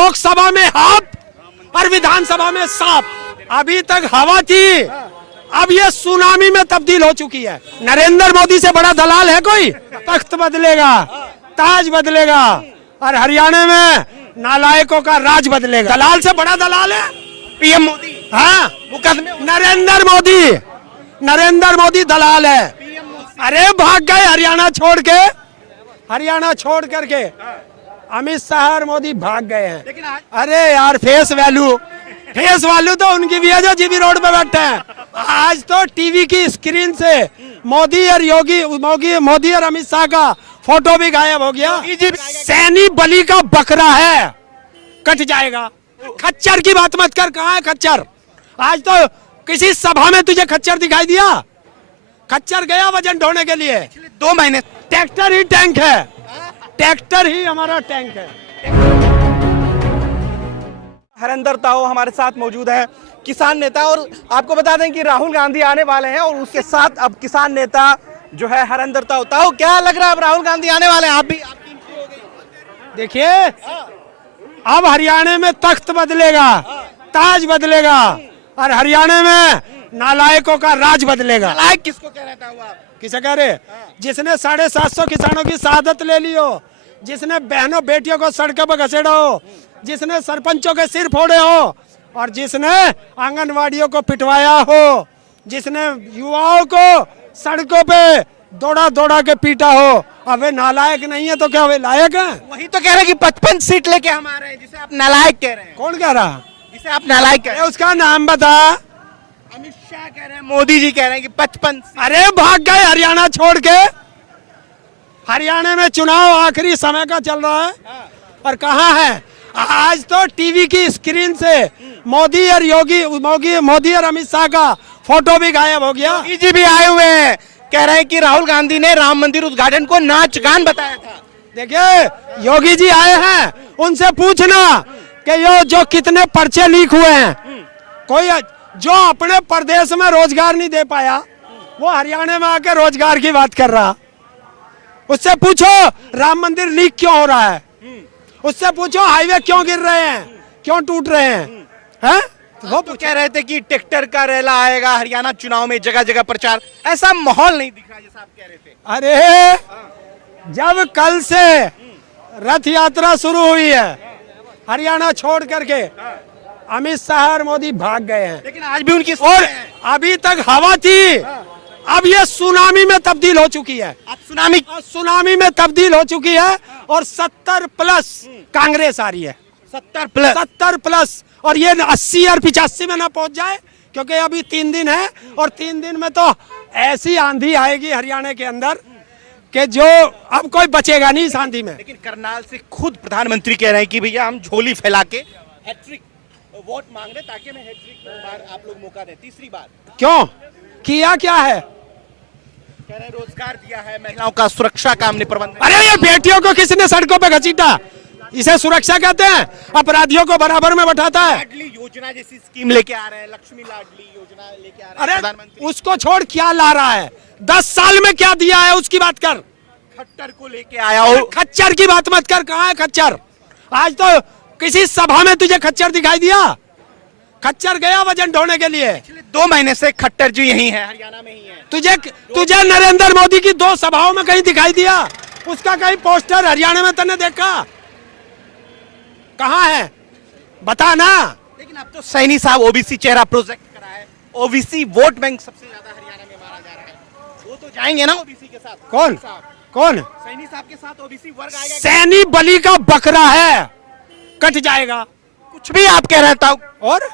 लोकसभा में हाथ और विधानसभा में सांप। अभी तक हवा थी, अब ये सुनामी में तब्दील हो चुकी है। नरेंद्र मोदी से बड़ा दलाल है कोई? तख्त बदलेगा, ताज बदलेगा और हरियाणा में नालायकों का राज बदलेगा। दलाल से बड़ा दलाल है पीएम मोदी। हाँ, मुकदमे नरेंद्र मोदी दलाल है। अरे भाग गए हरियाणा छोड़ करके अमित शाह और मोदी भाग गए हैं। लेकिन आज अरे यार फेस वैल्यू तो उनकी भी है जो जीबी रोड पे बैठे हैं। आज तो टीवी की स्क्रीन से मोदी और अमित शाह का फोटो भी गायब हो गया। सैनी बलि का बकरा है, कट जाएगा। खच्चर की बात मत कर, कहाँ है खच्चर? आज तो किसी सभा में तुझे खच्चर दिखाई दिया? खच्चर गया वजन ढोने के लिए। 2 महीने ट्रैक्टर ही टैंक है, ट्रैक्टर ही हमारा टैंक है। हरिंदर ताऊ हमारे साथ मौजूद है, किसान नेता। और आपको बता दें कि राहुल गांधी आने वाले हैं और उसके साथ अब किसान नेता जो है हरिंदर ताऊ। ताऊ क्या लग रहा है, अब राहुल गांधी आने वाले हैं? आप भी आपकी एंट्री हो गई। देखिए अब हरियाणा में तख्त बदलेगा, ताज बदलेगा और हरियाणा में नालायकों का राज बदलेगा। नालायक किसको कह रहा था? किसे कह रहे? जिसने 750 किसानों की शहादत ले ली हो, जिसने बहनों बेटियों को सड़कों पर घसेड़ा हो, जिसने सरपंचों के सिर फोड़े हो और जिसने आंगनवाड़ियों को पिटवाया हो, जिसने युवाओं को सड़कों पे दौड़ा के पीटा हो। अब वे नालायक नहीं है तो क्या वे लायक हैं? वही तो कह रहे हैं कि 55 सीट लेके हम आ रहे हैं, जिसे आप नालायक कह रहे हैं। कौन कह रहा? जिसे आप नालायक कह रहे हैं। उसका नाम बता। अमित शाह कह रहे हैं, मोदी जी कह रहे हैं कि 55। अरे भाग गए हरियाणा छोड़ के। हरियाणा में चुनाव आखिरी समय का चल रहा है और कहाँ है? आज तो टीवी की स्क्रीन से मोदी और अमित शाह का फोटो भी गायब हो गया। मोदी जी भी आए हुए हैं, कह रहे हैं कि राहुल गांधी ने राम मंदिर उद्घाटन को नाच गान बताया था। देखिए योगी जी आए हैं, उनसे पूछना कि ये जो कितने पर्चे लीक हुए हैं, कोई जो अपने प्रदेश में रोजगार नहीं दे पाया वो हरियाणा में आके रोजगार की बात कर रहा। उससे पूछो राम मंदिर लीक क्यों हो रहा है, उससे पूछो हाईवे क्यों गिर रहे हैं, क्यों टूट रहे हैं? वो तो कह रहे थे कि ट्रैक्टर का रैला आएगा हरियाणा चुनाव में, जगह जगह प्रचार। ऐसा माहौल नहीं दिख रहा जैसा आप कह रहे थे। अरे जब कल से रथ यात्रा शुरू हुई है, हरियाणा छोड़ करके अमित शाह और मोदी भाग गए हैं। लेकिन आज भी उनकी और अभी तक हवा थी, अब ये सुनामी में तब्दील हो चुकी है। अब सुनामी में तब्दील हो चुकी है और 70+ कांग्रेस आ रही है। 70+ और ये 80 और 85 में ना पहुंच जाए, क्योंकि अभी 3 दिन है और 3 दिन में तो ऐसी आंधी आएगी हरियाणा के अंदर कि जो अब कोई बचेगा नहीं इस आंधी में। लेकिन करनाल से खुद प्रधानमंत्री कह रहे हैं कि भैया हम झोली फैला के हैट्रिक वोट मांग रहे ताकि मैं हैट्रिक बार आप लोग मौका दें, तीसरी बार। क्यों किया क्या है? कह रहे रोजगार दिया है, महिलाओं का सुरक्षा का हमने प्रबंध। अरे ये बेटियों को किसने सड़कों पे घसीटा? इसे सुरक्षा कहते हैं? अपराधियों को बराबर में बैठाता है। लाडली योजना जैसी स्कीम लेके आ रहे हैं, लक्ष्मी लाडली योजना लेके आ रहे हैं प्रधानमंत्री। उसको छोड़ क्या ला रहा है? 10 साल में क्या दिया है उसकी बात कर। खट्टर को लेके आया हो। खच्चर की बात मत कर, कहाँ है खच्चर? आज तो किसी सभा में तुझे खच्चर दिखाई दिया? खच्चर गया वजन ढोने के लिए। 2 महीने से खट्टर जी यही है, हरियाणा में ही है। तुझे नरेंद्र मोदी की 2 सभाओं में कहीं दिखाई दिया? उसका कहीं पोस्टर हरियाणा में तूने देखा? कहाँ है बता ना। लेकिन अब तो सैनी साहब ओबीसी चेहरा प्रोजेक्ट करा है, ओबीसी वोट बैंक सबसे ज्यादा हरियाणा में मारा जा रहा है। वो तो जाएंगे ना ओबीसी के साथ। कौन सैनी साहब के साथ ओबीसी वर्ग आएगा। सैनी बलि का बकरा है, कट जाएगा। कुछ भी आप कह रहे था। और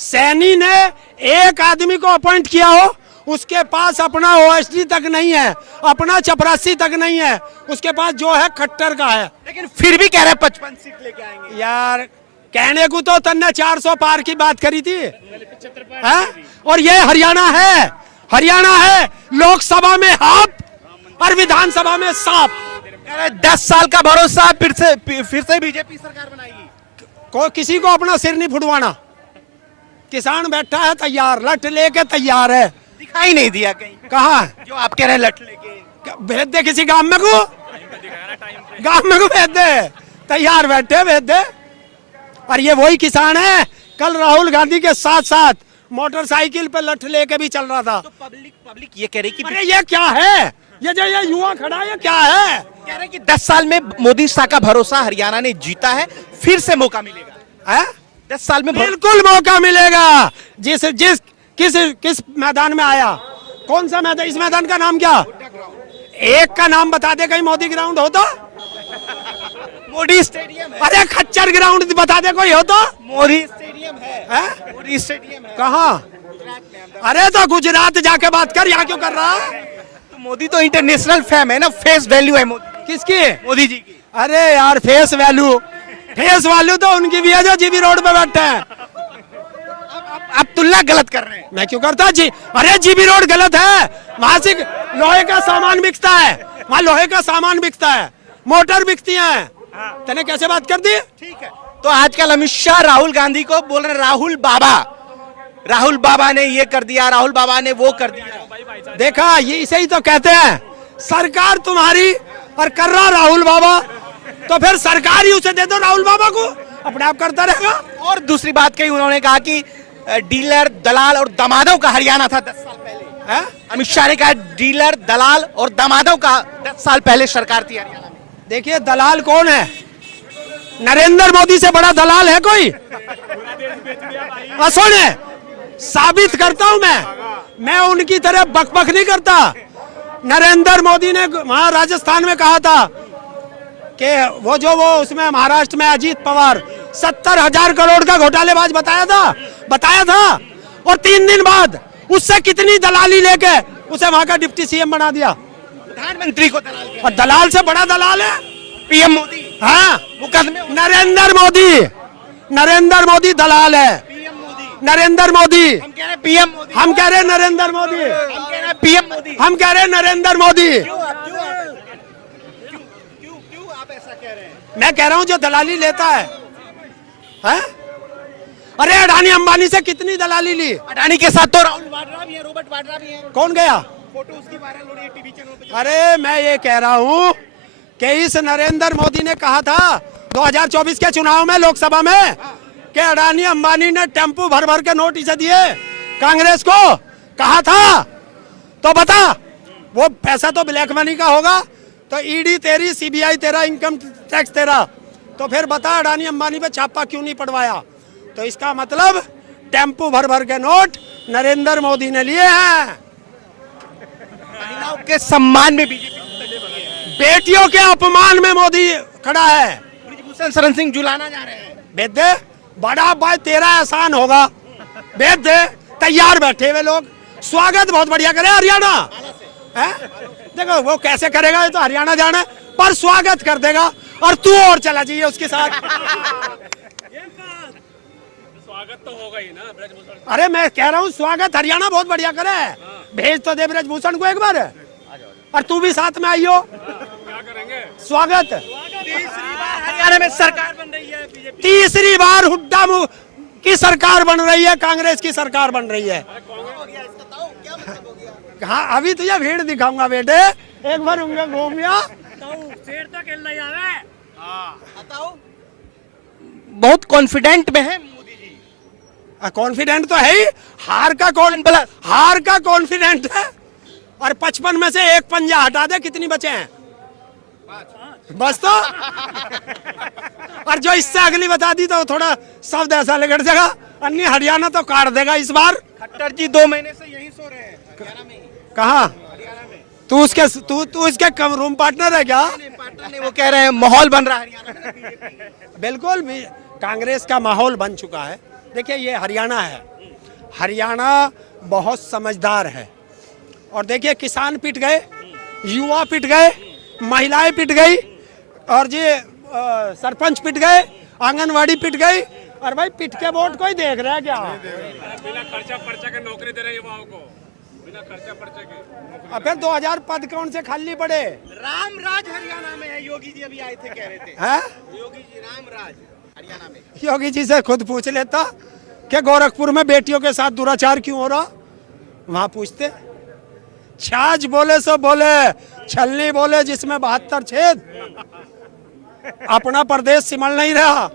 सैनी ने एक आदमी को अपॉइंट किया हो, उसके पास अपना ओएसडी तक नहीं है, अपना चपरासी तक नहीं है, उसके पास जो है खट्टर का है। लेकिन फिर भी कह रहे 55 सीट लेके आएंगे। यार कहने को तो तन्ने 400 पार की बात करी थी, और ये हरियाणा है लोकसभा में हाथ और विधानसभा में सांप। 10 साल का भरोसा, फिर से बीजेपी सरकार बनाएगी। किसी को अपना सिर नहीं फुटवाना। किसान बैठा है तैयार, लठ लेके तैयार है। दिखाई नहीं दिया कहीं। कहाँ जो आप कह रहे हैं लठ लेके? भेज दे किसी गांव में को भेज दे, तैयार बैठे, भेज दे। और ये वही किसान है कल राहुल गांधी के साथ साथ मोटरसाइकिल पे लठ लेके भी चल रहा था। तो पब्लिक ये कह रही कि अरे ये क्या है, ये जो ये युवा खड़ा है ये क्या है? कह रहे कि 10 साल में मोदी शाह का भरोसा हरियाणा ने जीता है, फिर से मौका मिलेगा। है? 10 साल में बिल्कुल मौका मिलेगा। जिस जिस किस मैदान में आया, कौन सा मैदान, इस मैदान का नाम क्या? एक का नाम बता दे, कहीं मोदी ग्राउंड हो तो? मोदी स्टेडियम है। अरे खच्चर ग्राउंड बता दे कोई हो तो? मोदी स्टेडियम है। है? मोदी स्टेडियम है। कहाँ? अरे तो गुजरात जाके बात कर, यहाँ क्यों कर रहा है? तो मोदी तो इंटरनेशनल फेम है ना, फेस वैल्यू है मोदी। किसकी? मोदी जी की। अरे यार फेस वैल्यू तो उनकी भी है जो जीबी रोड पे बैठे हैं। आप तुलना गलत कर रहे हैं। मैं क्यों करता जी? अरे जीबी रोड गलत है, वहां से लोहे का सामान बिकता है, वहाँ लोहे का सामान बिकता है, मोटर बिकती है। तने कैसे बात कर दी? ठीक है, तो आजकल अमित शाह राहुल गांधी को बोल रहे राहुल बाबा ने ये कर दिया, राहुल बाबा ने वो कर दिया। देखा, ये इसे ही तो कहते हैं सरकार तुम्हारी और कर रहा राहुल बाबा, तो फिर सरकार ही उसे दे दो राहुल बाबा को, अपने आप करता रहेगा। और दूसरी बात कही उन्होंने, कहा कि डीलर दलाल और दामादों का हरियाणा था 10 साल पहले। है? अमित शाह ने कहा डीलर दलाल और दामादों का 10 साल पहले सरकार थी हरियाणा में। देखिए दलाल कौन है? नरेंद्र मोदी से बड़ा दलाल है कोई? सुने, साबित करता हूं मैं उनकी तरह बकबक नहीं करता। नरेंद्र मोदी ने वहां राजस्थान में कहा था कि वो उसमें महाराष्ट्र में अजीत पवार 70,000 करोड़ का घोटालेबाज बताया था, और 3 दिन बाद उससे कितनी दलाली लेके उसे वहां का डिप्टी सीएम बना दिया। प्रधानमंत्री को दलाल किया। और दलाल से बड़ा दलाल है पीएम मोदी। हाँ, मुकदमे नरेंद्र मोदी दलाल है। पीएम मोदी। नरेंद्र मोदी, हम कह रहे हैं पीएम मोदी। हम कह रहे नरेंद्र मोदी, हम कह रहे हैं पीएम मोदी। हम कह रहे नरेंद्र मोदी। क्यों आप ऐसा कह रहे हैं? मैं कह रहा हूं जो दलाली लेता है? अरे अडानी अंबानी से कितनी दलाली ली? अडानी के साथ तो राहुल वाड्रा भी है, रॉबर्ट वाड्रा भी है। कौन गया? फोटो उसकी वायरल हो रही है टीवी चैनल पे। अरे मैं ये कह रहा हूं कि इस नरेंद्र मोदी ने कहा था 2024 के चुनाव में लोकसभा में कि अडानी अंबानी ने टेम्पू भर भर के नोट इसे दिए कांग्रेस को, कहा था। तो बता, वो पैसा तो ब्लैक मनी का होगा, तो ईडी तेरी, सीबीआई तेरा, इनकम टैक्स तेरा, तो फिर बता अडानी अंबानी पे छापा क्यों नहीं पड़वाया? तो इसका मतलब टेम्पू भर भर के नोट नरेंद्र मोदी ने लिए हैं। महिलाओं के सम्मान में बीजेपी, बेटियों के अपमान में मोदी खड़ा है। ब्रिजभूषण शरण सिंह जुलाना जा रहे हैं। भेज दे, बड़ा भाई तेरा एहसान होगा, भेज दे। तैयार बैठे हुए लोग, स्वागत बहुत बढ़िया करे हरियाणा है। देखो वो कैसे करेगा, ये तो हरियाणा जाना है, पर स्वागत कर देगा, और तू और चला जाइए उसके साथ। स्वागत तो होगा ही ना ब्रजभूषण। अरे मैं कह रहा हूँ स्वागत हरियाणा बहुत बढ़िया करे, भेज तो दे ब्रजभूषण को एक बार, और तू भी साथ में आइयो। क्या करेंगे? स्वागत। तीसरी बार हरियाणा में सरकार बन रही है बीजेपी। तीसरी बार हुड्डा की सरकार बन रही है, कांग्रेस की सरकार बन रही है। हाँ, अभी तुझे भीड़ दिखाऊंगा बेटे, एक बार उनका घूम गया। शेर तो खेलना ही आवे। बताओ, बहुत कॉन्फिडेंट में है मोदी जी। कॉन्फिडेंट तो है ही, हार का कॉन्फिडेंट है। और 55 में से एक पंजा हटा दे, कितनी बचे हैं? बस तो। और जो इससे अगली बता दी तो थोड़ा शब्द ऐसा लगड़ जाएगा, अन्य हरियाणा तो काट देगा इस बार। खट्टर जी 2 महीने से यही सो रहे हैं हरियाणा में। कहाँ? हरियाणा में। तू इसके रूम पार्टनर है क्या? पार्टनर ने, वो कह रहे हैं माहौल बन रहा है हरियाणा में। बिल्कुल भी कांग्रेस का माहौल बन चुका है। देखिए ये हरियाणा है, हरियाणा बहुत समझदार है। और देखिए किसान पिट गए, युवा पिट गए, महिलाएं पिट गई, और ये सरपंच पिट गए, आंगनवाड़ी पिट गई। और भाई पिट के वोट कोई देख रहा है क्या? बिना खर्चा पर्चा के नौकरी दे रहे हैं युवाओं को, बिना खर्चा पर्चा के। और फिर 2000 पद कौन से खाली पड़े? राम राज हरियाणा में है, योगी जी अभी आए थे, कह रहे थे। हैं? योगी जी राम राज हरियाणा में। योगी जी से खुद पूछ लेता कि गोरखपुर में बेटियों के साथ दुराचार क्यों हो रहा, वहां पूछते। छाछ बोले सो बोले, छलनी बोले जिसमें 72 छेद। अपना प्रदेश सिमल नहीं रहा,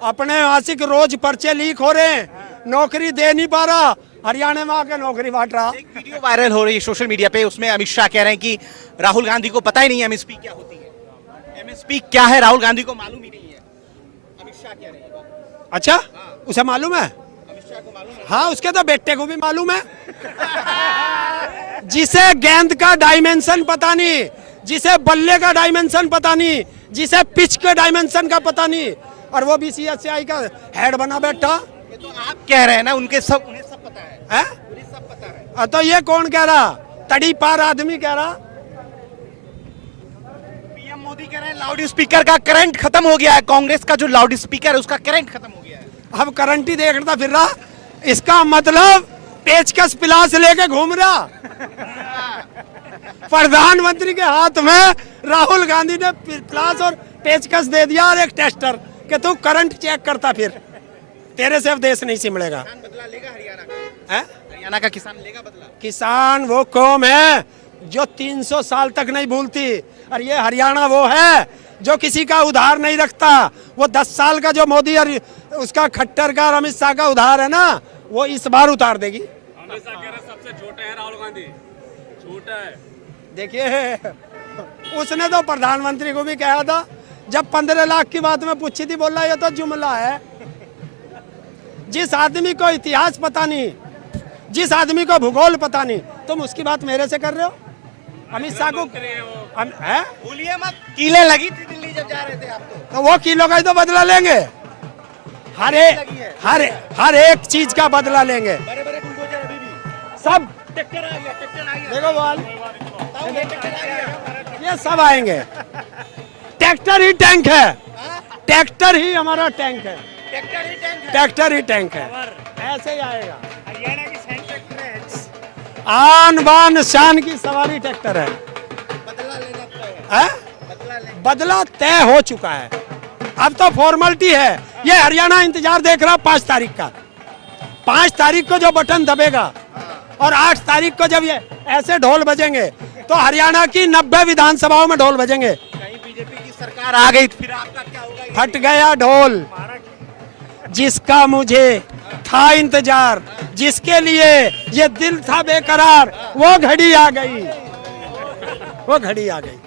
अपने मासिक रोज पर्चे लीक हो रहे हैं, नौकरी दे नहीं पा रहा, हरियाणा में आके नौकरी बांट रहा। एक वीडियो वायरल हो रही है सोशल मीडिया पे, उसमें अमित शाह कह रहे हैं कि राहुल गांधी को पता ही नहीं है एमएसपी क्या होती है। एमएसपी क्या है राहुल गांधी को मालूम ही नहीं है, अमित शाह कह रहे हैं। अच्छा, उसे मालूम है? अमित शाह को मालूम है। हाँ, उसके तो बेटे को भी मालूम है। जिसे गेंद का डायमेंशन पता नहीं, जिसे बल्ले का डायमेंशन पता नहीं, जिसे पिच के डायमेंशन का पता नहीं, और वो बीसीसीआई का हेड बना बैठा। ये तो आप कह रहे हैं ना, उन्हें सब पता है, है? उन्हें सब पता है। तो ये कौन कह रहा? तड़ी पार आदमी कह रहा। पीएम मोदी कह रहे हैं लाउड स्पीकर का करंट खत्म हो गया है, कांग्रेस का जो लाउड स्पीकर है उसका करंट खत्म हो गया है। अब करंट ही देखता फिर रहा, इसका मतलब पेचकस पिलास लेके घूम रहा। प्रधानमंत्री के हाथ में राहुल गांधी ने पिलास और पेचकस दे दिया और एक टेस्टर कि तू करंट चेक करता, फिर तेरे से अब देश नहीं सिमड़ेगा। बदला लेगा हरियाणा का? है? हरियाणा का किसान लेगा बदला? किसान वो कौम है जो 300 साल तक नहीं भूलती, और ये हरियाणा वो है जो किसी का उधार नहीं रखता। वो 10 साल का जो मोदी और उसका खट्टर का और अमित शाह का उधार है ना, वो इस बार उतार देगी। अमित शाह कह रहे हैं सबसे छोटे हैं राहुल गांधी, छोटा है। देखिए, उसने तो प्रधानमंत्री को भी कहा था जब 15 लाख की बात में पूछी थी, बोला ये तो जुमला है। जिस आदमी को इतिहास पता नहीं, जिस आदमी को भूगोल पता नहीं, तुम उसकी बात मेरे से कर रहे हो। अमित शाह को है? भूलिए मत, कीलें लगी थी दिल्ली जब जा रहे थे आप तो वो किलो का ही तो बदला लेंगे। हर एक चीज का बदला लेंगे। बड़े बड़े बुलडोजर अभी भी सब ट्रैक्टर आ गया, ट्रैक्टर आ गया। देखो वाल, ट्रैक्टर आ गया। ये सब आएंगे। ट्रैक्टर ही टैंक है, ट्रैक्टर ही हमारा टैंक है, ट्रैक्टर ही टैंक है। ट्रैक्टर ही टैंक है, ऐसे ही आएगा। हरियाणा की सैन ट्रैक्टर है, आन बान शान की सवारी ट्रैक्टर है। बदला लेना तय है? है। बदला तय हो चुका है, अब तो फॉर्मेलिटी है। ये हरियाणा इंतजार देख रहा 5 तारीख का। 5 तारीख को जो बटन दबेगा और 8 तारीख को जब ये ऐसे ढोल बजेंगे तो हरियाणा की 90 विधानसभाओं में ढोल बजेंगे। कहीं बीजेपी की सरकार आ गई फिर आपका क्या होगा? फट गया ढोल, जिसका मुझे था इंतजार, जिसके लिए ये दिल था बेकरार, वो घड़ी आ गई, वो घड़ी आ गई।